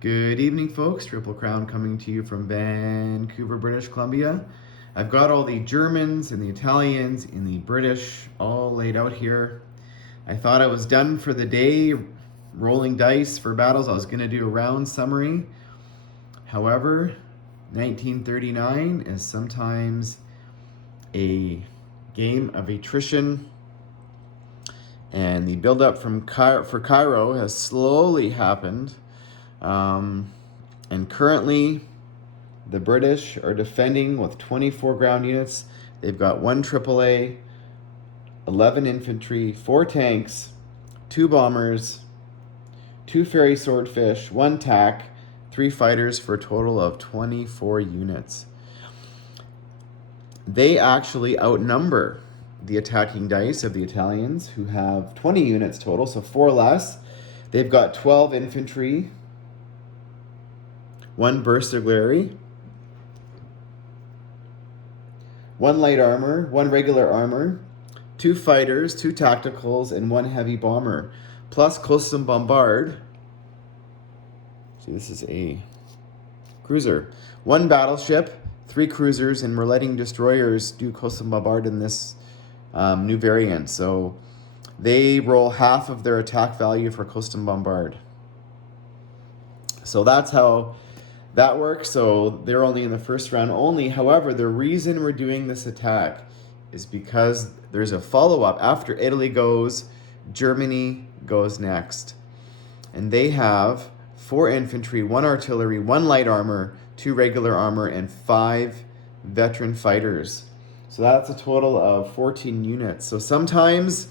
Good evening, folks. Triple Crown coming to you from Vancouver, British Columbia. I've got all the Germans and the Italians and the British all laid out here. I thought I was done for the day rolling dice for battles. I was going to do a round summary. However, 1939 is sometimes a game of attrition, and the build-up for Cairo has slowly happened. And currently, the British are defending with 24 ground units. They've got 1 AAA, 11 infantry, 4 tanks, 2 bombers, 2 ferry swordfish, 1 TAC, 3 fighters for a total of 24 units. They actually outnumber the attacking dice of the Italians, who have 20 units total, so 4 less. They've got 12 infantry, 1 burst artillery, 1 light armor, 1 regular armor, 2 fighters, 2 tacticals, and 1 heavy bomber, plus coastal bombard. See, this is a cruiser. 1 battleship, 3 cruisers, and we're letting destroyers do coastal bombard in this new variant. So they roll half of their attack value for coastal bombard. So that's how that works. So they're only in the first round only. However, the reason we're doing this attack is because there's a follow-up. After Italy goes, Germany goes next. And they have 4 infantry, 1 artillery, 1 light armor, 2 regular armor, and 5 veteran fighters. So that's a total of 14 units. So sometimes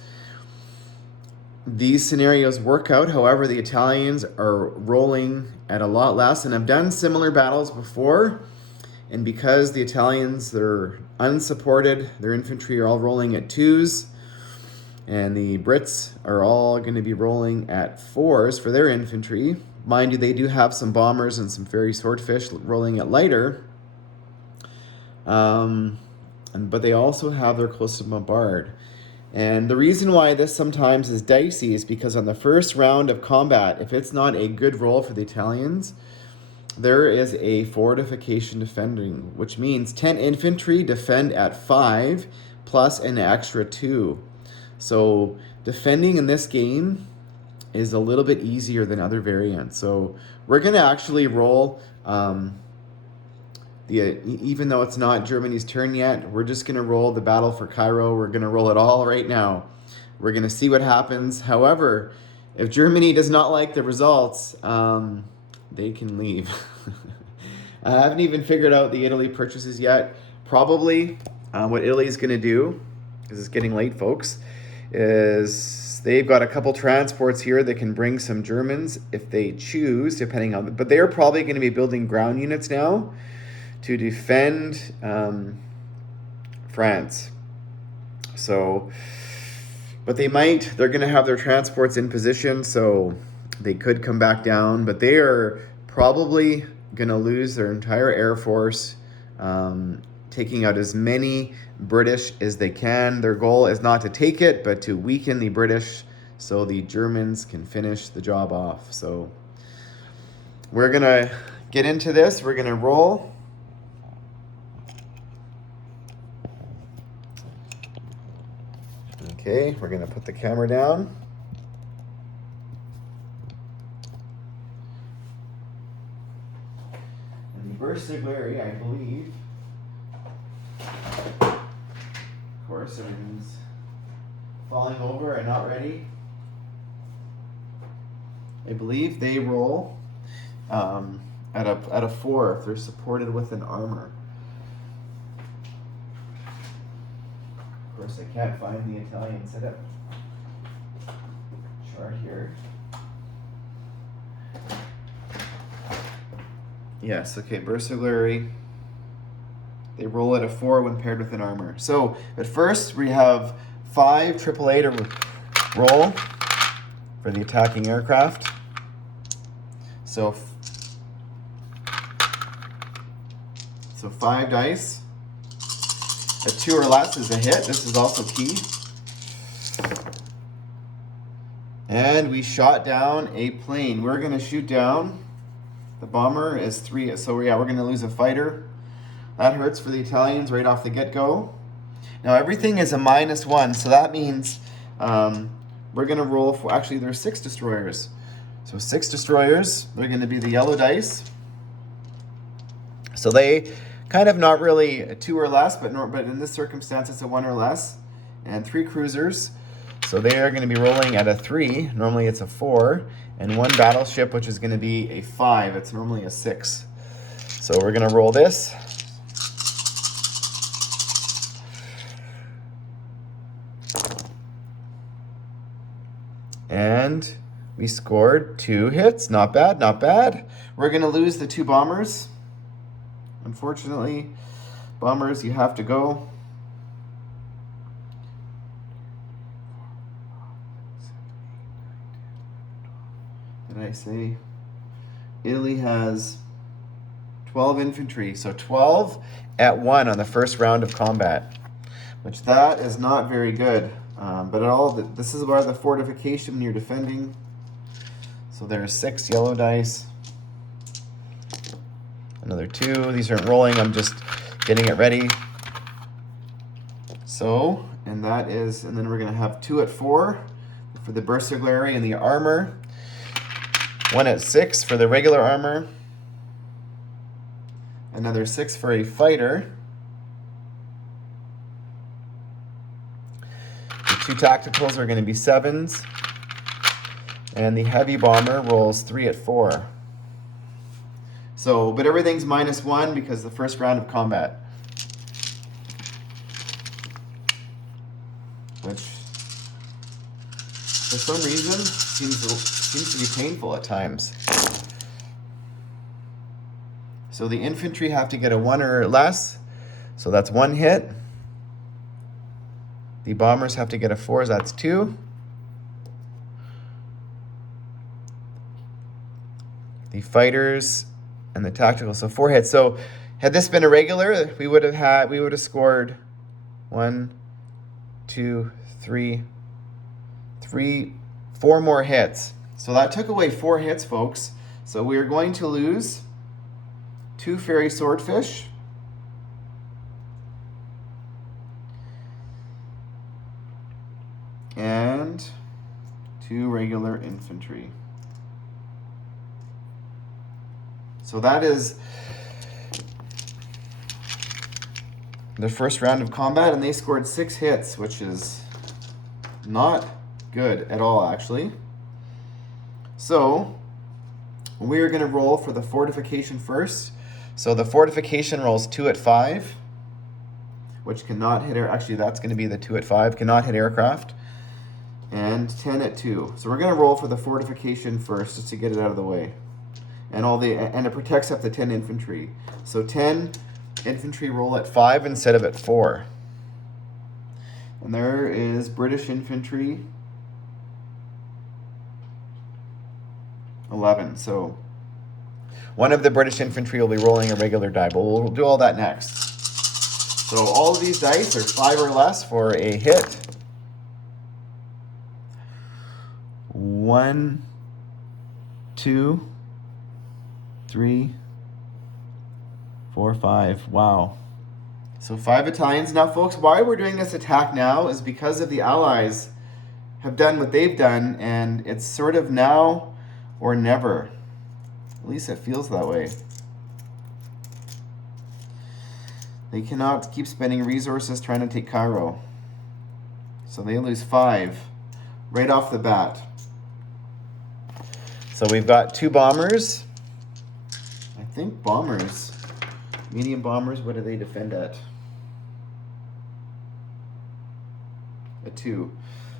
these scenarios work out. However, the Italians are rolling at a lot less, and I've done similar battles before, and because the Italians, they're unsupported, their infantry are all rolling at 2s, and the Brits are all going to be rolling at 4s for their infantry. Mind you, they do have some bombers and some ferry swordfish rolling at lighter, but they also have their coastal bombard. And the reason why this sometimes is dicey is because on the first round of combat, if it's not a good roll for the Italians, there is a fortification defending, which means 10 infantry defend at 5 plus an extra 2. So defending in this game is a little bit easier than other variants. So we're going to actually roll, even though it's not Germany's turn yet, we're just going to roll the battle for Cairo. We're going to roll it all right now. We're going to see what happens. However, if Germany does not like the results, they can leave. I haven't even figured out the Italy purchases yet. Probably what Italy's going to do, because it's getting late, folks, is they've got a couple transports here that can bring some Germans if they choose, depending on... But they're probably going to be building ground units now to defend France. So, but they're going to have their transports in position, so they could come back down, but they are probably going to lose their entire air force, taking out as many British as they can. Their goal is not to take it, but to weaken the British so the Germans can finish the job off. So we're going to get into this. We're going to roll. Okay, we're going to put the camera down. And the burst artillery, I believe, of course, everything's falling over and not ready. I believe they roll at a 4 if they're supported with an armor. Of course, I can't find the Italian setup chart here. Yes, okay, burst artillery. They roll at a 4 when paired with an armor. So at first we have 5 AAA to roll for the attacking aircraft. So 5 dice. A 2 or less is a hit. This is also key. And we shot down a plane. We're going to shoot down The bomber is 3. So yeah, we're going to lose a fighter. That hurts for the Italians right off the get-go. Now everything is a -1, so that means we're going to roll for, actually there's 6 destroyers. So 6 destroyers, they're going to be the yellow dice. So they kind of not really a 2 or less, but in this circumstance it's a 1 or less. And 3 cruisers. So they are going to be rolling at a 3. Normally it's a 4. And 1 battleship, which is going to be a 5. It's normally a 6. So we're going to roll this. And we scored 2 hits. Not bad, not bad. We're going to lose the 2 bombers. Unfortunately, bombers, you have to go. Did I say? Italy has 12 infantry. So 12 at 1 on the first round of combat, which that is not very good. But this is where the fortification when you're defending. So there's 6 yellow dice. Another 2. These aren't rolling. I'm just getting it ready. So, and then we're going to have 2 at 4 for the Bersaglieri and the armor. 1 at 6 for the regular armor. Another 6 for a fighter. The 2 tacticals are going to be 7s. And the heavy bomber rolls 3 at 4. So, but everything's -1 because the first round of combat. Which, for some reason, seems to be painful at times. So the infantry have to get a 1 or less. So that's 1 hit. The bombers have to get a 4, so that's 2. The fighters and the tactical, so 4 hits. So had this been a regular, we would have scored 1, 2, 3, 4 more hits. So that took away 4 hits, folks. So we are going to lose 2 fairy swordfish. And 2 regular infantry. So that is the first round of combat, and they scored 6 hits, which is not good at all, actually. So we are going to roll for the fortification first. So the fortification rolls 2 at 5, which cannot hit actually that's going to be the 2 at 5, cannot hit aircraft, and 10 at 2. So we're going to roll for the fortification first, just to get it out of the way. And it protects up to 10 infantry. So 10 infantry roll at 5 instead of at 4. And there is British infantry 11. So one of the British infantry will be rolling a regular die, but we'll do all that next. So all of these dice are 5 or less for a hit. 1, 2, 3, 4, 5. Wow. So 5 Italians. Now, folks, why we're doing this attack now is because of the Allies have done what they've done, and it's sort of now or never. At least it feels that way. They cannot keep spending resources trying to take Cairo. So they lose 5 right off the bat. So we've got 2 bombers. I think bombers, medium bombers, what do they defend at? A 2.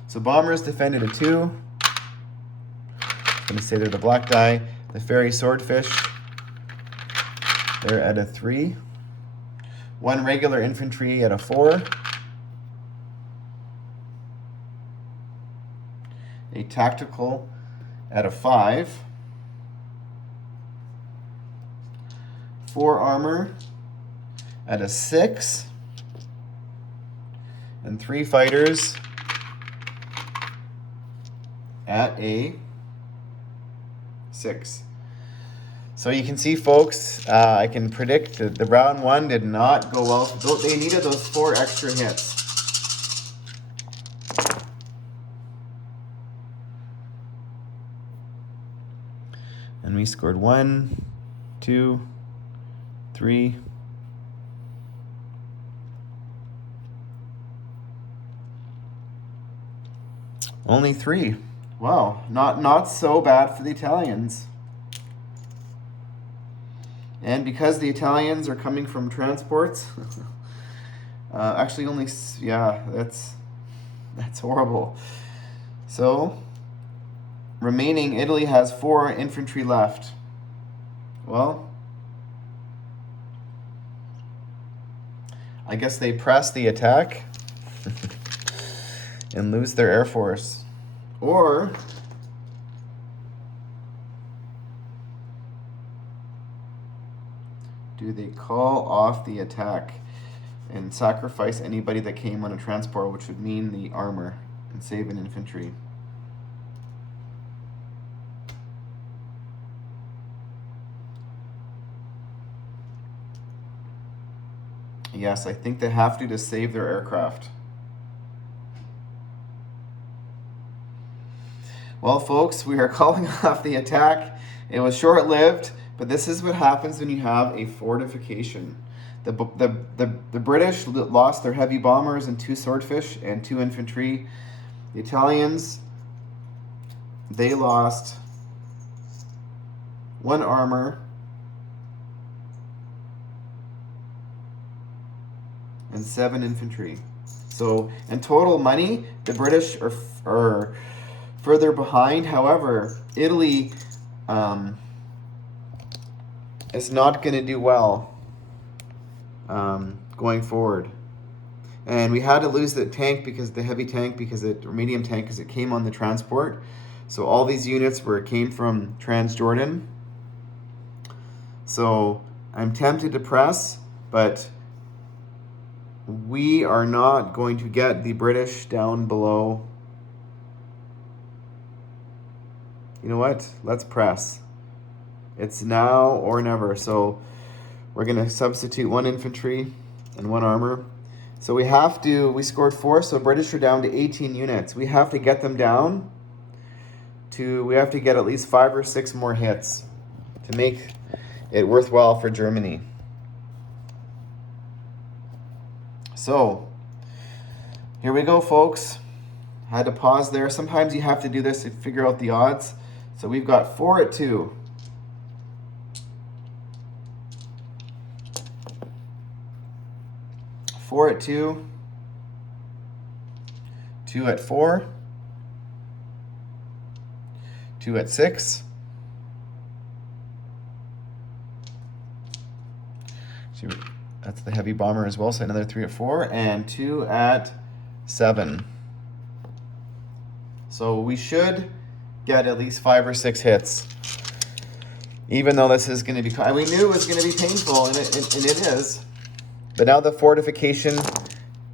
So bombers defended a 2. I'm going to say they're the black die. The fairy swordfish, they're at a 3. 1 regular infantry at a 4. A tactical at a 5. 4 armor at a 6. And 3 fighters at a 6. So you can see, folks, I can predict that the round one did not go well. They needed those 4 extra hits. And we scored 1, 2, 3. Only 3. Wow, not so bad for the Italians. And because the Italians are coming from transports, actually only, yeah, that's horrible. So, remaining, Italy has 4 infantry left. Well, I guess they press the attack and lose their air force. Or do they call off the attack and sacrifice anybody that came on a transport, which would mean the armor, and save an infantry? Yes, I think they have to save their aircraft. Well, folks, we are calling off the attack. It was short-lived, but this is what happens when you have a fortification. The British lost their heavy bombers and 2 swordfish and 2 infantry. The Italians, they lost 1 armor and 7 infantry. So in total money, the British are further behind. However, Italy is not going to do well going forward. And we had to lose the tank, because the heavy tank, or medium tank, because it came on the transport. So all these units came from Transjordan. So I'm tempted to press, but we are not going to get the British down below. You know what? Let's press. It's now or never. So we're going to substitute 1 infantry and 1 armor. So we scored 4, so British are down to 18 units. We have to get them down we have to get at least 5 or 6 more hits to make it worthwhile for Germany. So here we go, folks. I had to pause there. Sometimes you have to do this to figure out the odds. So we've got 4 at 2. 4 at 2. 2 at 4. 2 at 6. So that's the heavy bomber as well. So another 3 at 4 and 2 at 7. So we should get at least 5 or 6 hits. Even though this is going to be, we knew it was going to be painful, and it is. But now the fortification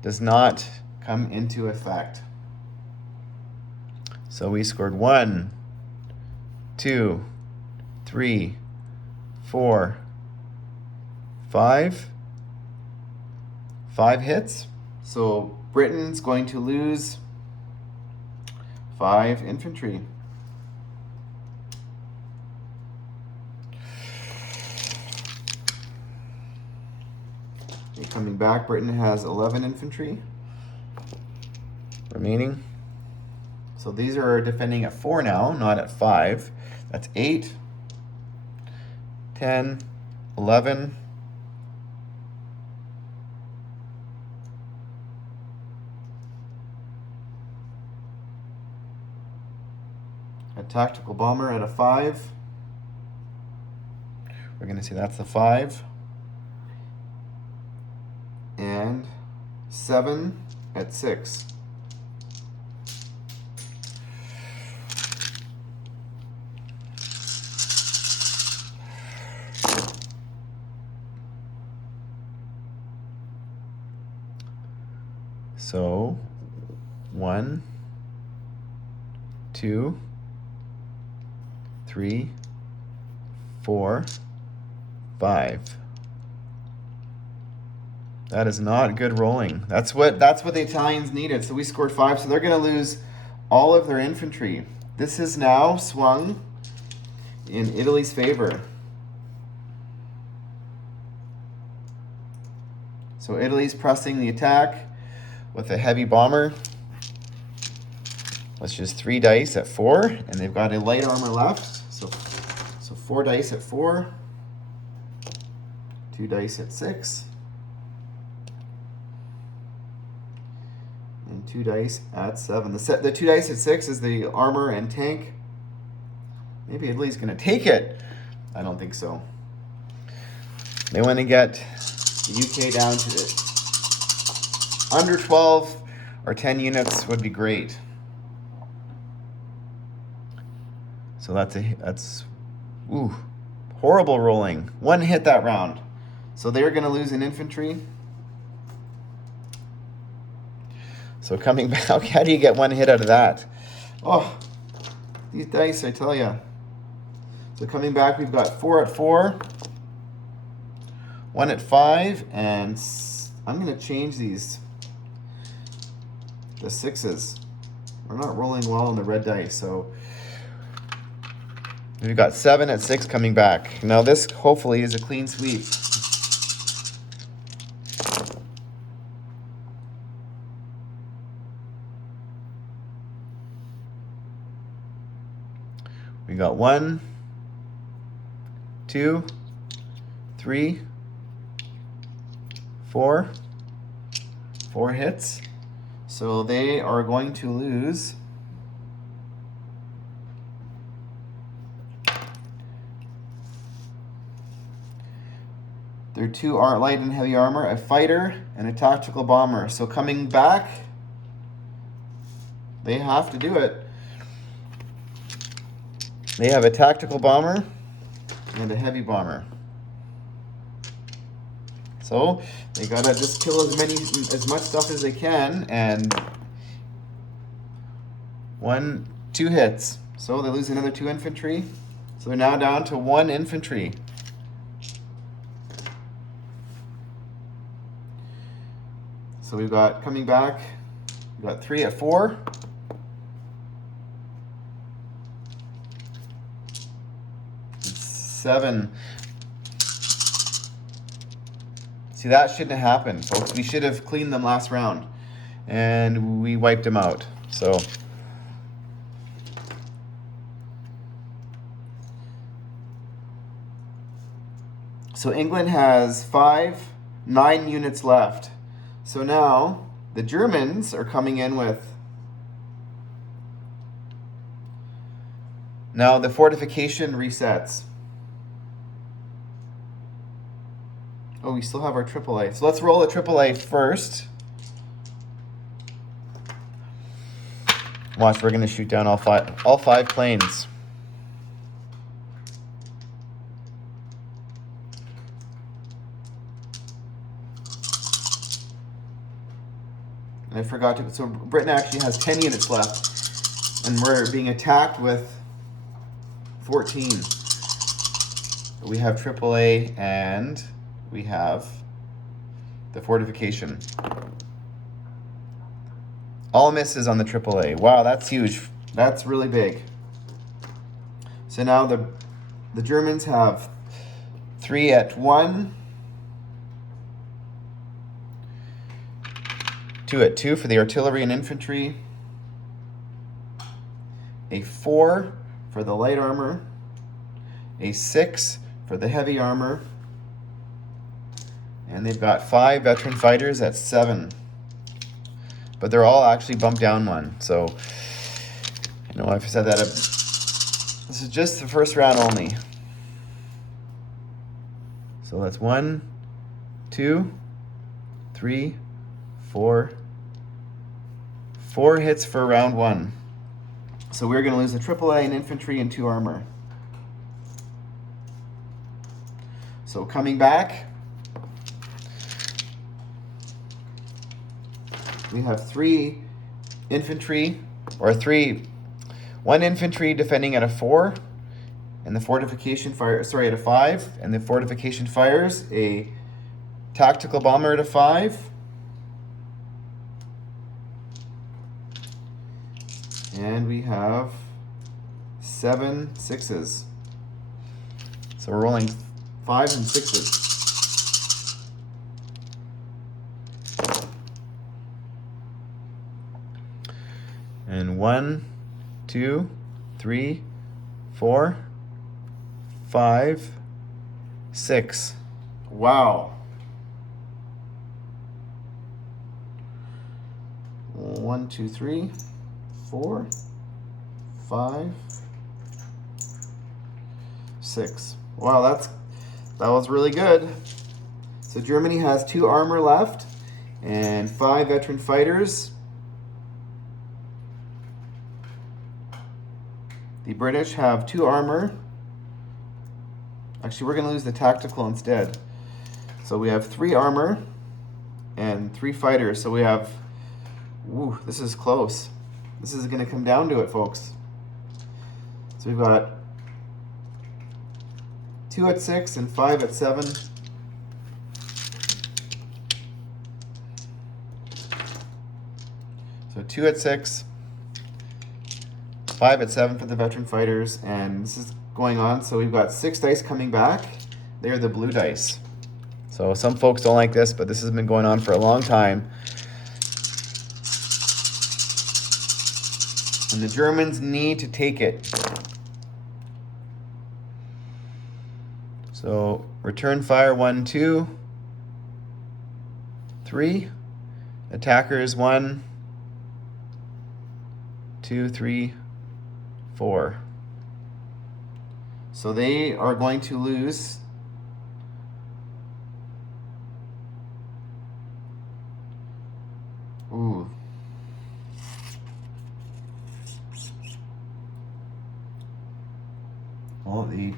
does not come into effect. So we scored 1, 2, 3, 4, 5. 5 hits. So Britain's going to lose 5 infantry. Okay, coming back, Britain has 11 infantry remaining. So these are defending at 4 now, not at 5. That's 8, 10, 11. A tactical bomber at a 5. We're going to see that's the 5. And 7 at 6. So 1, 2, 3, 4, 5. That is not good rolling. That's what the Italians needed. So we scored 5. So they're going to lose all of their infantry. This is now swung in Italy's favor. So Italy's pressing the attack with a heavy bomber. Let's just 3 dice at 4, and they've got a light armor left. So 4 dice at 4, 2 dice at 6, and 2 dice at 7. The 2 dice at 6 is the armor and tank. Maybe Italy's going to take it. I don't think so. They want to get the UK down to under 12 or 10 units would be great. So that's horrible rolling. 1 hit that round. So they're going to lose an infantry. So coming back, how do you get 1 hit out of that? Oh, these dice, I tell you. So coming back, we've got 4 at 4, 1 at 5, and I'm going to change these. The 6s. We're not rolling well on the red dice, so we've got 7 at 6 coming back. Now this hopefully is a clean sweep. We got 1, 2, 3, 4. 4 hits. So they are going to lose their 2 light and heavy armor, a fighter, and a tactical bomber. So coming back, they have to do it. They have a tactical bomber and a heavy bomber. So they gotta just kill as much stuff as they can, and 2 hits. So they lose another 2 infantry. So they're now down to 1 infantry. So we've got coming back, we've got 3 at 4. Seven. See, that shouldn't have happened, folks. We should have cleaned them last round, and we wiped them out. So England has 9 units left. So now the Germans are coming in with. Now the fortification resets. Oh, we still have our AAA. So let's roll the AAA first. Watch, we're going to shoot down all five planes. And I forgot to, so Britain actually has 10 units left, and we're being attacked with 14. We have AAA and we have the fortification. All misses on the AAA. Wow, that's huge. That's really big. So now the Germans have 3 at 1, 2 at 2 for the artillery and infantry, a 4 for the light armor, a 6 for the heavy armor, and they've got 5 veteran fighters at 7. But they're all actually bumped down 1. So, I know I've said that. This is just the first round only. So that's 1, 2, 3, 4. 4 hits for round 1. So we're going to lose the AAA and infantry and 2 armor. So coming back, we have 3 infantry, or 1 infantry defending at a 4, and the fortification fire, sorry, at a 5, and the fortification fires a tactical bomber at a 5. And we have 7 6s. So we're rolling 5s and 6s. And 1, 2, 3, 4, 5, 6. Wow. 1, 2, 3, 4, 5, 6. Wow, that was really good. So Germany has 2 armor left and 5 veteran fighters. The British have 2 armor. Actually, we're going to lose the tactical instead. So we have 3 armor and 3 fighters. So we have, ooh, this is close. This is going to come down to it, folks. So we've got 2 at 6 and 5 at 7. So 2 at 6. 5 at 7 for the veteran fighters, and this is going on. So we've got 6 dice coming back. They're the blue dice. So some folks don't like this, but this has been going on for a long time. And the Germans need to take it. So return fire 1, 2, 3. Attackers 1, 2, 3, 4. So they are going to lose ooh. Well, the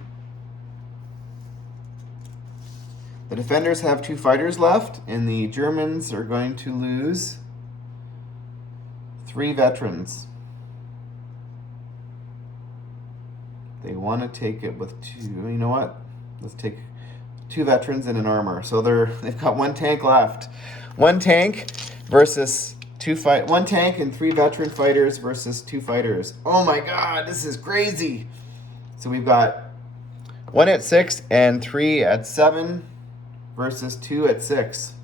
defenders have 2 fighters left, and the Germans are going to lose 3 veterans. They want to take it with 2. You know what? Let's take 2 veterans and an armor. So they've got 1 tank left. 1 tank versus 1 tank and 3 veteran fighters versus 2 fighters. Oh my God, this is crazy. So we've got 1 at 6 and 3 at 7 versus 2 at 6.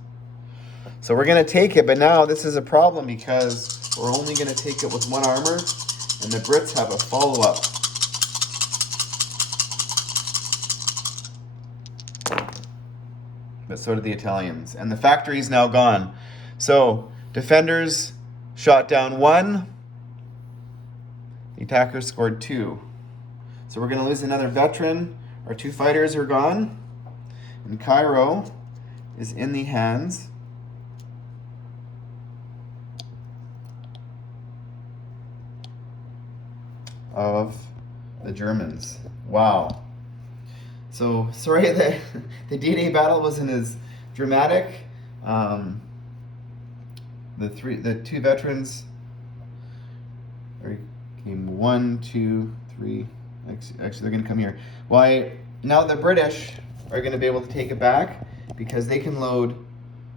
So we're going to take it, but now this is a problem because we're only going to take it with 1 armor, and the Brits have a follow-up. But so did the Italians. And the factory's now gone. So defenders shot down 1. The attackers scored 2. So we're going to lose another veteran. Our 2 fighters are gone. And Cairo is in the hands of the Germans. Wow. So sorry that the D-Day battle wasn't as dramatic. The 2 veterans came 1, 2, 3. Actually, they're going to come here. Why? Now the British are going to be able to take it back because they can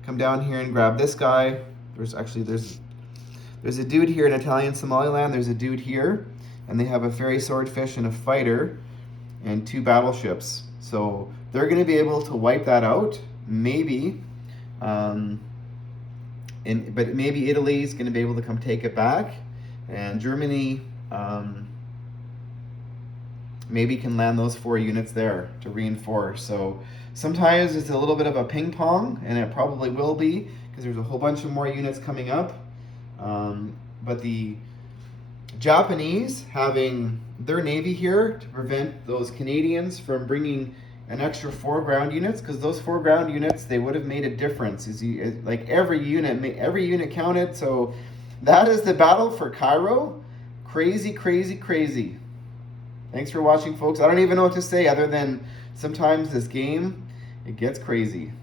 come down here and grab this guy. There's a dude here in Italian Somaliland. There's a dude here, and they have a ferry swordfish and a fighter and 2 battleships. So they're going to be able to wipe that out, maybe. But maybe Italy is going to be able to come take it back, and Germany maybe can land those 4 units there to reinforce. So sometimes it's a little bit of a ping pong, and it probably will be because there's a whole bunch of more units coming up. But the Japanese having their navy here to prevent those Canadians from bringing an extra 4 ground units, because those 4 ground units, they would have made a difference. Like every unit counted. So that is the battle for Cairo. Crazy, crazy, crazy. Thanks for watching, folks. I don't even know what to say other than sometimes this game, it gets crazy.